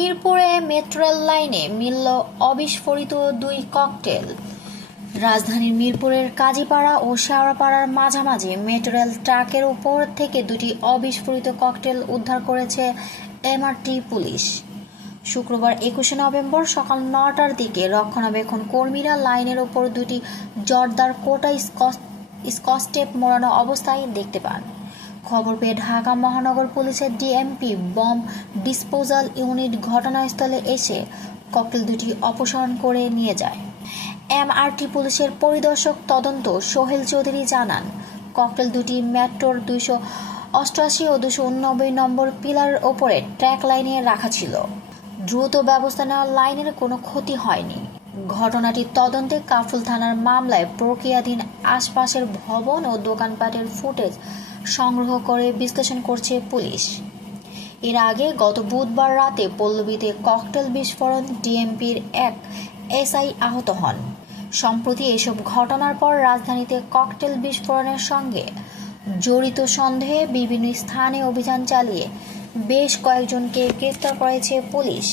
মিরপুরে metro rail লাইনে মিলল অবিস্ফোরিত দুই ককটেল। রাজধানীর মিরপুরের কাজীপাড়া ও শেওড়াপাড়ার মাঝামাঝি মেট্রো রেল ট্র্যাকের উপর থেকে দুটি অবিস্ফোরিত ককটেল উদ্ধার করেছে এমআরটি পুলিশ। শুক্রবার ২১ নভেম্বর সকাল ৯টার দিকে রক্ষণাবেক্ষণ কর্মীরা লাইনের ওপর দুটি জর্দার কোটা স্কচটেপ মোড়ানো অবস্থায় দেখতে পান। খবর পেয়ে ঢাকা মহানগর পুলিশের ডিএমপি বম্ব ডিসপোজাল ইউনিট ঘটনাস্থলে এসে ককটেল দুটি অপসারণ করে নিয়ে যায়। এমআরটি পুলিশের পরিদর্শক তদন্ত সোহেল চৌধুরী জানান, ককটেল দুটি মেট্রোর ২৮৮ ও ২৮৯ নম্বর পিলারের ওপরে ট্র্যাক লাইনে রাখা ছিল। দ্রুত ব্যবস্থা নেওয়ার লাইনের কোনো ক্ষতি হয়নি। ঘটনাটির তদন্তে কাফরুল থানার মামলায় প্রক্রিয়াধীন আশপাশের ভবন ও দোকানপাটের ফুটেজ সংগ্রহ করে বিশ্লেষণ করছে পুলিশ। এর আগে গত বুধবার রাতে পল্লবীতে ককটেল বিস্ফোরণ ডিএমপির এক এসআই আহত হন। সম্প্রতি এসব ঘটনার পর রাজধানীতে ককটেল বিস্ফোরণের সঙ্গে জড়িত সন্দেহে বিভিন্ন স্থানে অভিযান চালিয়ে বেশ কয়েকজনকে গ্রেফতার করেছে পুলিশ।